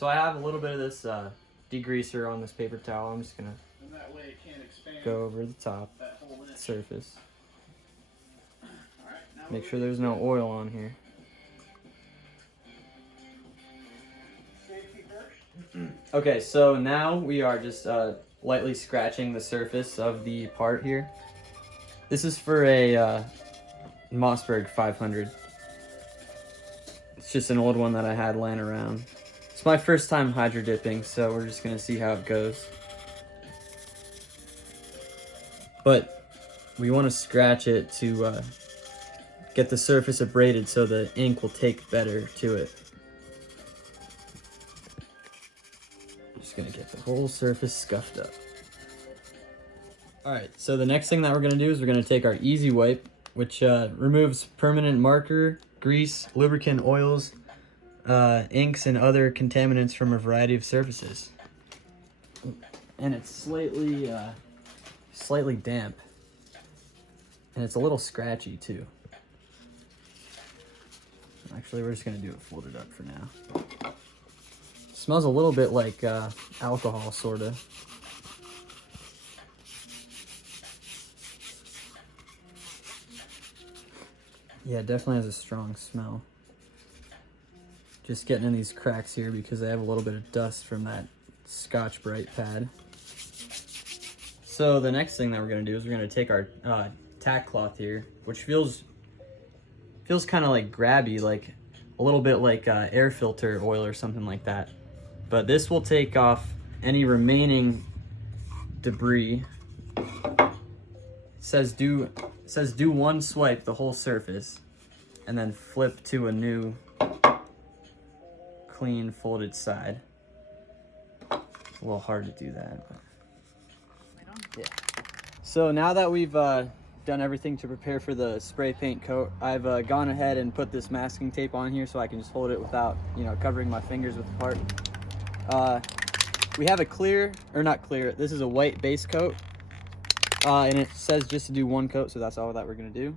So I have a little bit of this degreaser on this paper towel. I'm just gonna go over the top surface. Make sure there's no oil on here. Okay, so now we are just lightly scratching the surface of the part here. This is for a Mossberg 500. It's just an old one that I had laying around. It's my first time hydro dipping, so we're just gonna see how it goes. But we want to scratch it to get the surface abraded so the ink will take better to it. Just gonna get the whole surface scuffed up. Alright, so the next thing that we're gonna do is we're gonna take our Easy Wipe, which removes permanent marker, grease, lubricant, oils, inks, and other contaminants from a variety of surfaces. And it's slightly damp. And it's a little scratchy too. Actually, we're just gonna do it folded up for now. Smells a little bit like alcohol, sorta. Yeah, it definitely has a strong smell. Just getting in these cracks here because I have a little bit of dust from that Scotch-Brite pad. So the next thing that we're gonna do is we're gonna take our tack cloth here, which feels kind of like grabby, like a little bit like air filter oil or something like that. But this will take off any remaining debris. It says do one swipe the whole surface and then flip to a new clean folded side. It's a little hard to do that, but yeah. So now that we've done everything to prepare for the spray paint coat, I've gone ahead and put this masking tape on here so I can just hold it without, you know, covering my fingers with the part. We have a clear, or not clear, this is a white base coat, and it says just to do one coat, so that's all that we're gonna do.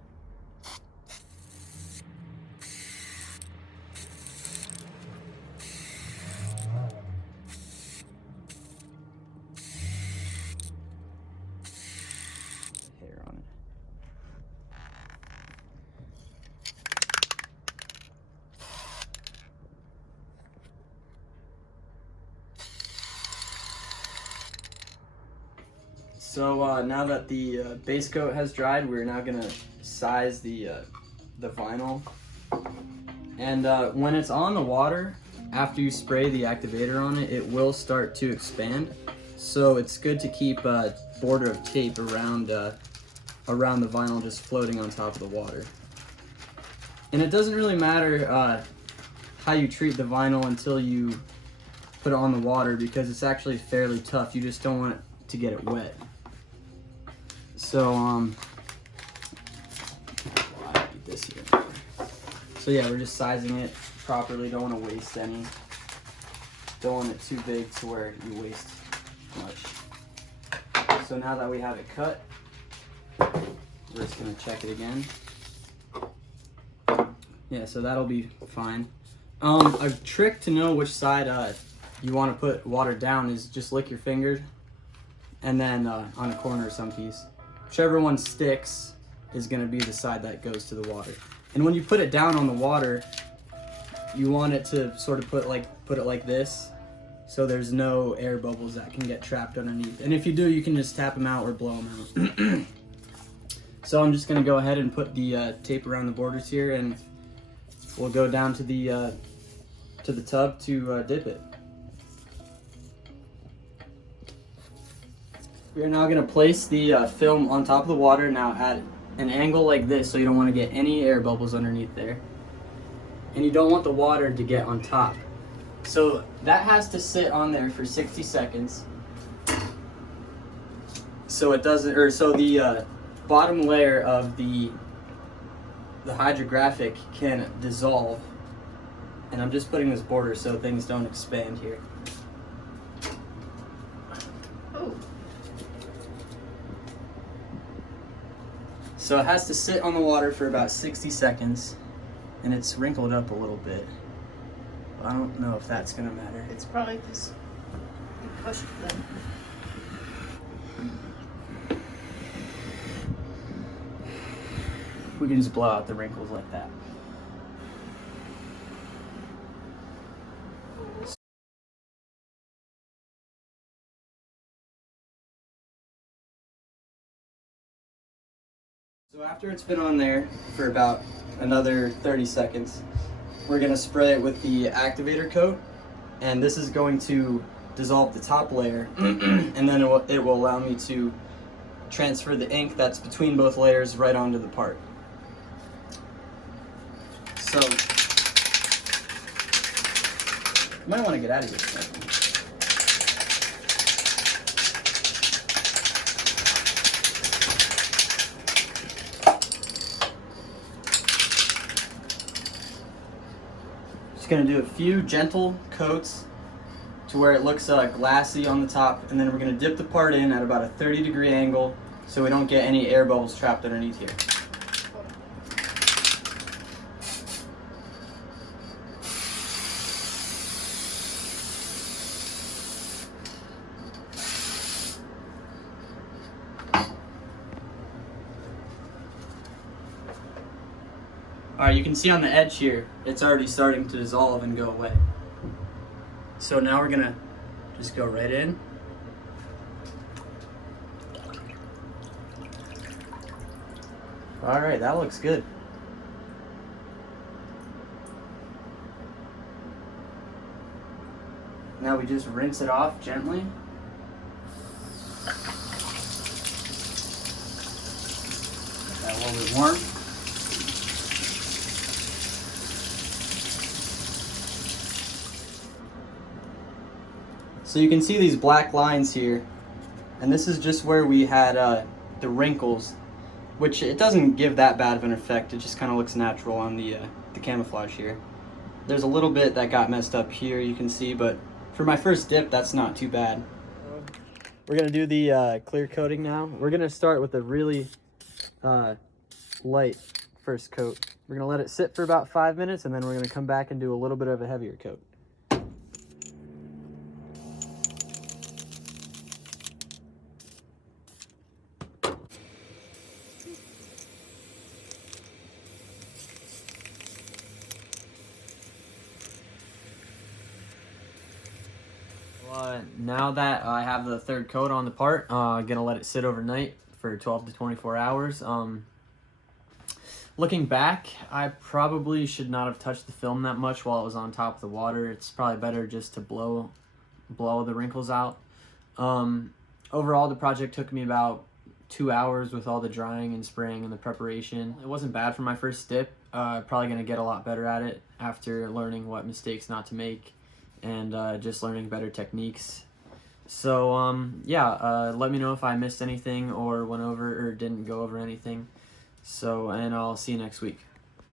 Hair on it. So now that the base coat has dried, we're now gonna size the vinyl. And when it's on the water, after you spray the activator on it, it will start to expand. So it's good to keep a border of tape around the vinyl just floating on top of the water. And it doesn't really matter how you treat the vinyl until you put it on the water, because it's actually fairly tough. You just don't want it to get it wet. So this here. So yeah, we're just sizing it properly. Don't want to waste any. Don't want it too big to where you waste much. So now that we have it cut, we're just gonna check it again. Yeah, so that'll be fine. A trick to know which side you want to put water down is just lick your finger, and then on a corner of some piece. Whichever one sticks is going to be the side that goes to the water. And when you put it down on the water, you want it to sort of put it like this, so there's no air bubbles that can get trapped underneath. And if you do, you can just tap them out or blow them out. So I'm just going to go ahead and put the tape around the borders here, and we'll go down to the tub to dip it. We are now going to place the film on top of the water, now at an angle like this, so you don't want to get any air bubbles underneath there. And you don't want the water to get on top. So that has to sit on there for 60 seconds. So it doesn't, or so the bottom layer of the hydrographic can dissolve. And I'm just putting this border so things don't expand here. So it has to sit on the water for about 60 seconds, and it's wrinkled up a little bit. I don't know if that's gonna matter. It's probably because you pushed them. We can just blow out the wrinkles like that. So after it's been on there for about another 30 seconds, we're gonna spray it with the activator coat, and this is going to dissolve the top layer, and then it will allow me to transfer the ink that's between both layers right onto the part. So, you might want to get out of here for a second. Just gonna do a few gentle coats to where it looks glassy on the top, and then we're gonna dip the part in at about a 30-degree angle so we don't get any air bubbles trapped underneath here. Alright, you can see on the edge here, it's already starting to dissolve and go away. So now we're gonna just go right in. Alright, that looks good. Now we just rinse it off gently. Get that a little bit warm. So you can see these black lines here, and this is just where we had the wrinkles, which it doesn't give that bad of an effect. It just kind of looks natural on the camouflage here. There's a little bit that got messed up here, you can see, but for my first dip, that's not too bad. We're gonna do the clear coating now. We're gonna start with a really light first coat. We're gonna let it sit for about 5 minutes, and then we're gonna come back and do a little bit of a heavier coat. Now that I have the third coat on the part, I'm gonna let it sit overnight for 12 to 24 hours. Looking back, I probably should not have touched the film that much while it was on top of the water. It's probably better just to blow the wrinkles out. Overall, the project took me about 2 hours with all the drying and spraying and the preparation. It wasn't bad for my first dip. Probably gonna get a lot better at it after learning what mistakes not to make and just learning better techniques. So yeah, let me know if I missed anything or went over or didn't go over anything. So, and I'll see you next week.